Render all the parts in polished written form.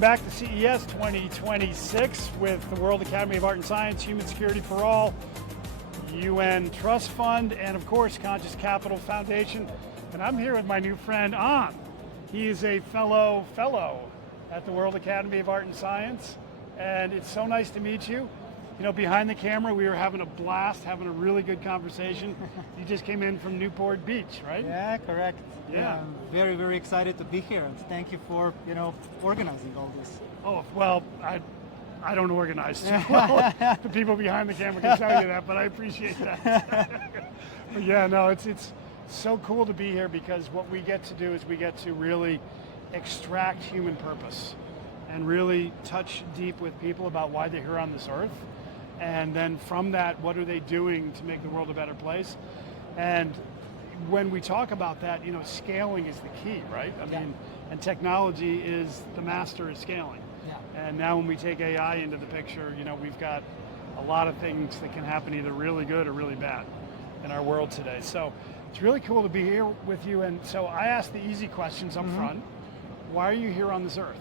Welcome back to CES 2026 with the World Academy of Art and Science, Human Security for All, UN Trust Fund, and of course Conscious Capital Foundation. And I'm here with my new friend An. He is a fellow at the World Academy of Art and Science, and it's so nice to meet you. You know, behind the camera, we were having a blast, having a really good conversation. You just came in from Newport Beach, right? Yeah, correct. Yeah. I'm very, very excited to be here, and thank you for, organizing all this. Oh, well, I don't organize too well. The people behind the camera can tell you that, but I appreciate that. But yeah, no, it's so cool to be here because what we get to do is we get to really extract human purpose and really touch deep with people about why they're here on this earth. And then from that, what are they doing to make the world a better place? And when we talk about that, scaling is the key, right? I mean, and technology is the master of scaling. Yeah. And now when we take AI into the picture, we've got a lot of things that can happen either really good or really bad in our world today. So it's really cool to be here with you. And so I asked the easy questions up front. Why are you here on this earth?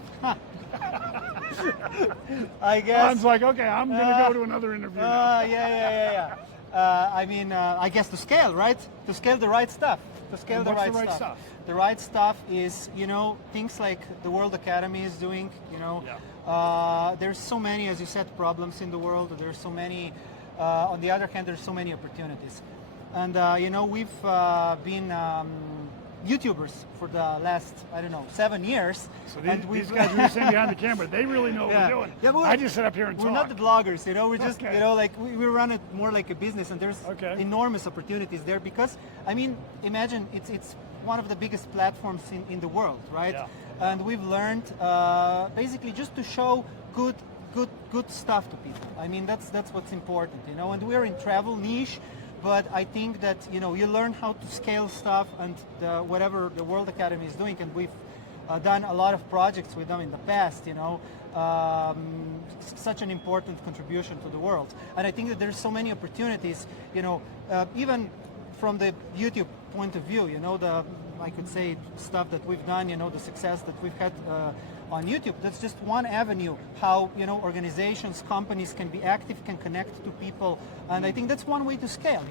I guess. Han's like, okay, I'm going to go to another interview now. Yeah. I guess to scale, right? To scale the right stuff. To scale the right stuff. The right stuff is, things like the World Academy is doing, there's so many, as you said, problems in the world. There's so many, on the other hand, there's so many opportunities. And, we've been YouTubers for the last, 7 years. So these guys we were sitting behind the camera, they really know what we're doing. Yeah, I just sit up here and talk. We're not the bloggers, we're just, we run it more like a business, and there's enormous opportunities there because, imagine it's one of the biggest platforms in the world, right? Yeah. And we've learned basically just to show good stuff to people. That's what's important, and we're in travel niche. But I think that you learn how to scale stuff, and whatever the World Academy is doing, and we've done a lot of projects with them in the past. Such an important contribution to the world, and I think that there's so many opportunities. Even from the YouTube point of view, I could say stuff that we've done. The success that we've had on YouTube. That's just one avenue how organizations, companies can be active, can connect to people, and I think that's one way to scale.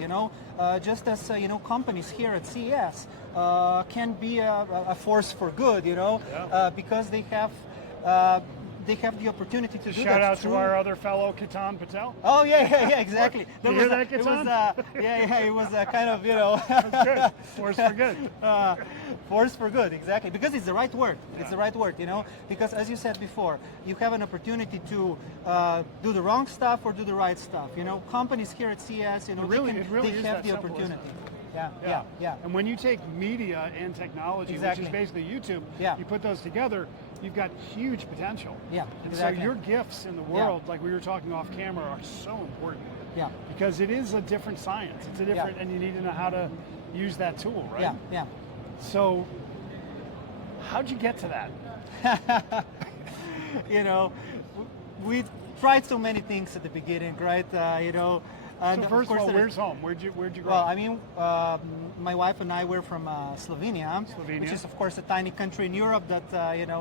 Just as companies here at CES can be a force for good. Because they have the opportunity to do that. Shout out to our other fellow, Ketan Patel. Oh yeah, exactly. You hear that, Ketan? It was kind of That's good. Force for good. Force for good, exactly. Because it's the right word. Yeah. It's the right word, Because as you said before, you have an opportunity to do the wrong stuff or do the right stuff. Companies here at CES, they have the opportunity. Yeah. And when you take media and technology, which is basically YouTube, you put those together, you've got huge potential. Yeah, and exactly. so your gifts in the world, like we were talking off camera, are so important. Yeah. Because it is a different science. It's a different, and you need to know how to use that tool, right? Yeah. So, how'd you get to that? We tried so many things at the beginning, right? And so first of all, where's home? Where'd you grow up? My wife and I were from Slovenia, which is of course a tiny country in Europe that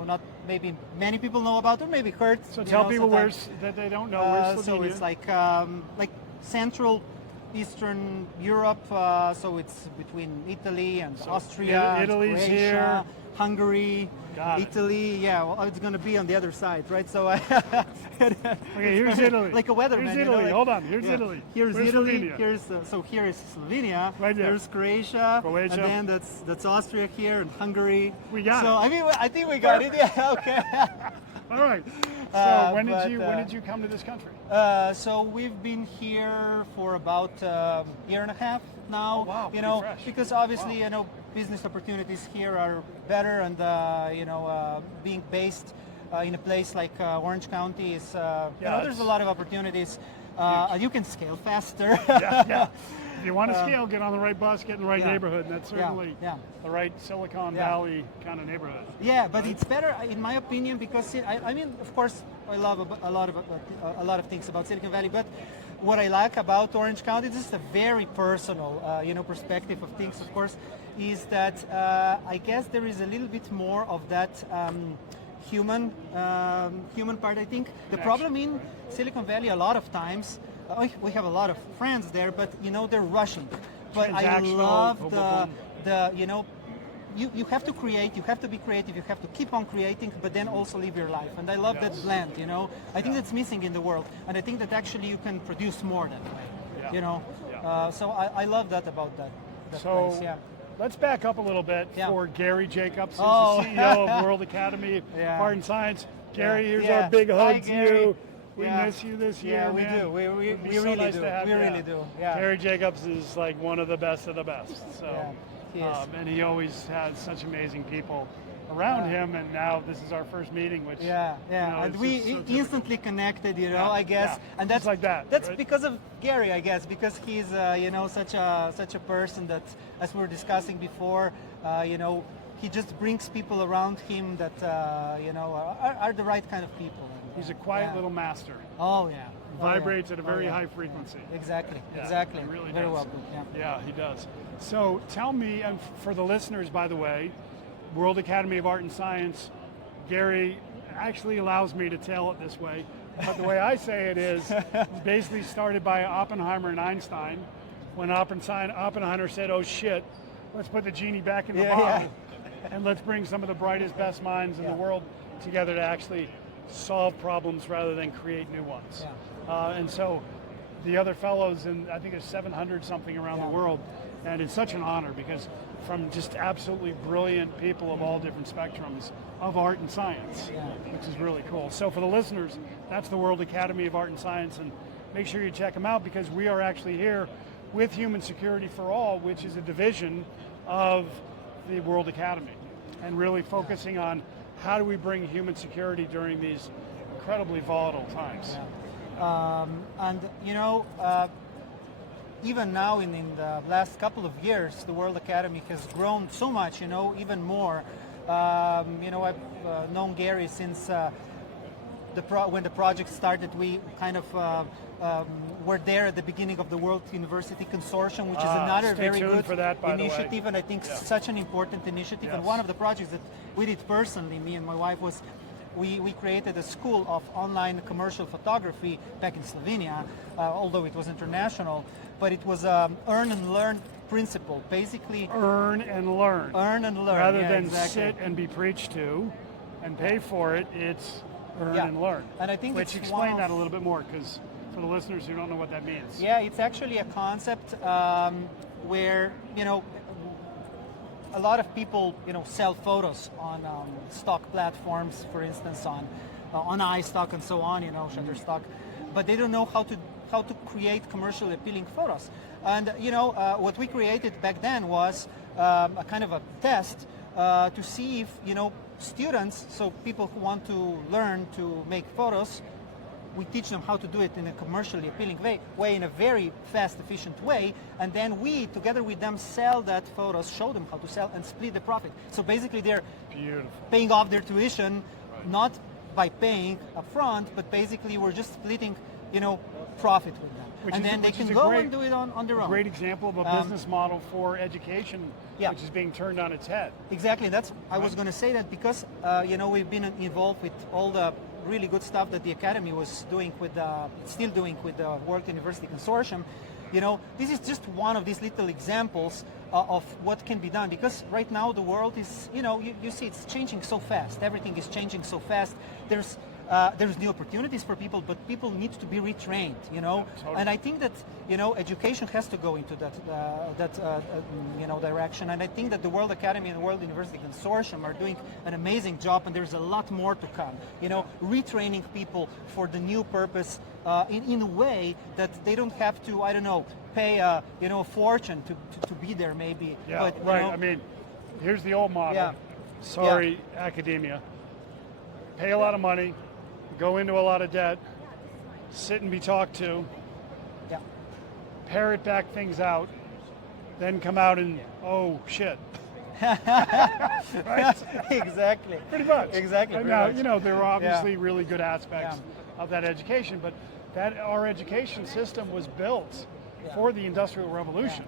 not maybe many people know about or maybe heard. So tell people that they don't know where's Slovenia. So it's like Central Eastern Europe. So it's between Italy and Austria, Italy's Croatia, here. Hungary, Italy. Yeah, well, it's going to be on the other side, right? So okay, here's Italy. Like a weatherman. Here's Italy. Hold on. Here's Italy. Here's Where's Italy. Slovenia? Here is Slovenia. Right there. There's Croatia. Croatia. And then that's Austria here and Hungary. We got it. I think we got it. Yeah. Okay. All right. So when did you come to this country? So we've been here for about a year and a half now. Oh, wow. Fresh. Because obviously business opportunities here are better, and being based in a place like Orange County is there's a lot of opportunities. You can scale faster. Yeah. If you want to scale, get on the right bus, get in the right neighborhood, and that's certainly the right Silicon Valley kind of neighborhood. Yeah, but it's better, in my opinion, because of course, I love a lot of things about Silicon Valley, but what I like about Orange County, this is a very personal, perspective of things, of course, is that I guess there is a little bit more of that human part. I think the problem in Silicon Valley a lot of times, we have a lot of friends there, but they're rushing. But I love the you have to create, you have to be creative, you have to keep on creating, but then also live your life. And I love that blend, I think that's missing in the world. And I think that actually you can produce more that way, so I love that about that place, yeah. Let's back up a little bit for Gary Jacobs, who's Oh. the CEO of World Academy of Art and Science. Gary, here's our big hug Hi, to Gary. you. We miss you this year, Yeah, we man. do. We It'd be so really nice do. to have We you. really do. Yeah. Gary Jacobs is like one of the best of the best. So, he is. and he always has such amazing people around him. And now this is our first meeting, which and it's we just so instantly connected, I guess, and that's just like that. That's right? because of Gary, I guess, because he's such a person that, as we were discussing before, he just brings people around him that are the right kind of people. And, He's a quiet little master. Oh yeah. Vibrates at a very high frequency. Exactly. Yeah, exactly. he really Very does. well put. Yeah. Yeah, he does. So tell me, and for the listeners, by the way, World Academy of Art and Science, Gary actually allows me to tell it this way, but the way I say it is basically started by Oppenheimer and Einstein, when Oppenheimer said, oh shit, let's put the genie back in the bottle, and let's bring some of the brightest, best minds in the world together to actually solve problems rather than create new ones. And so the other fellows, and I think there's 700 something around the world, and it's such an honor because from just absolutely brilliant people of all different spectrums of art and science, which is really cool. So for the listeners, that's the World Academy of Art and Science, and make sure you check them out because we are actually here with Human Security for All, which is a division of the World Academy, and really focusing on how do we bring human security during these incredibly volatile times. And even now in the last couple of years, the World Academy has grown so much, even more. I've known Gary since when the project started. We kind of were there at the beginning of the World University Consortium, which is another very good for that, by initiative, the way. and I think such an important initiative. And one of the projects that we did personally, me and my wife, was we created a school of online commercial photography back in Slovenia, although it was international, but it was earn and learn principle, basically. Earn and learn. Earn and learn. Rather than sit and be preached to and pay for it, it's earn and learn. And I think Which explain that a little bit more, because for the listeners who don't know what that means. Yeah, it's actually a concept where, a lot of people, sell photos on stock platforms, for instance, on iStock and so on, Shutterstock, but they don't know how to create commercially appealing photos. And what we created back then was a kind of a test to see if students, so people who want to learn to make photos, we teach them how to do it in a commercially appealing way, in a very fast, efficient way, and then we, together with them, sell that photos, show them how to sell, and split the profit. So basically they're paying off their tuition, not by paying upfront, but basically we're just splitting, profit with them. And then they can go and do it on their own. A great example of a business model for education, which is being turned on its head. Exactly. I was going to say that because we've been involved with all the really good stuff that the Academy was doing still doing with the World University Consortium. This is just one of these little examples of what can be done, because right now the world is, you see it's changing so fast. Everything is changing so fast. There's new opportunities for people, but people need to be retrained, Totally. And I think that, education has to go into that direction. And I think that the World Academy and the World University Consortium are doing an amazing job, and there's a lot more to come. Retraining people for the new purpose in a way that they don't have to, pay a fortune to be there, maybe. Yeah, but, right. I mean, here's the old model. Sorry, academia. Pay a lot of money, go into a lot of debt, sit and be talked to, parrot back things out, then come out and, oh shit. Right? Exactly. Pretty much. Exactly. And now, there are obviously really good aspects of that education, but our education system was built for the Industrial Revolution.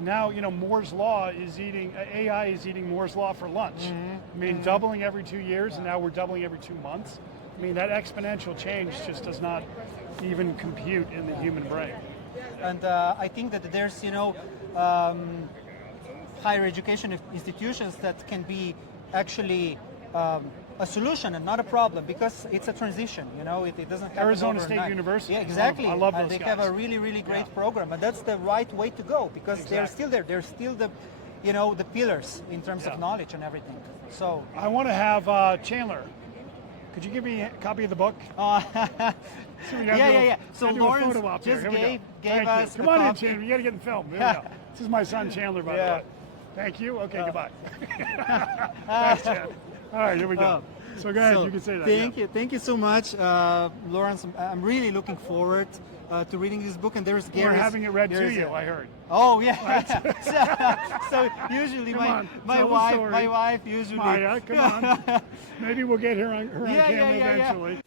And now, Moore's law is AI is eating Moore's law for lunch. I mean, doubling every 2 years, and now we're doubling every 2 months. I mean, that exponential change just does not even compute in the human brain. And I think that there's, higher education institutions that can be actually a solution and not a problem, because it's a transition. It doesn't happen Arizona overnight. State University. Yeah, exactly. I love those They guys. have a really, really great program, and that's the right way to go, because they're still there. They're still the, the pillars in terms of knowledge and everything. So I want to have Chandler. Could you give me a copy of the book? yeah. So Lawrence just gave us Come on in, Chandler. You got to get in film. Here we go. This is my son Chandler, by the way. Thank you. Okay, goodbye. Thanks, Chad. All right, here we go. So go ahead, you can say that. Thank you so much, Lawrence. I'm really looking forward to reading this book, and there's Gary's. We're having it read to you, I heard. Oh yeah. So usually my wife usually. Maya, come on. Maybe we'll get her on camera eventually.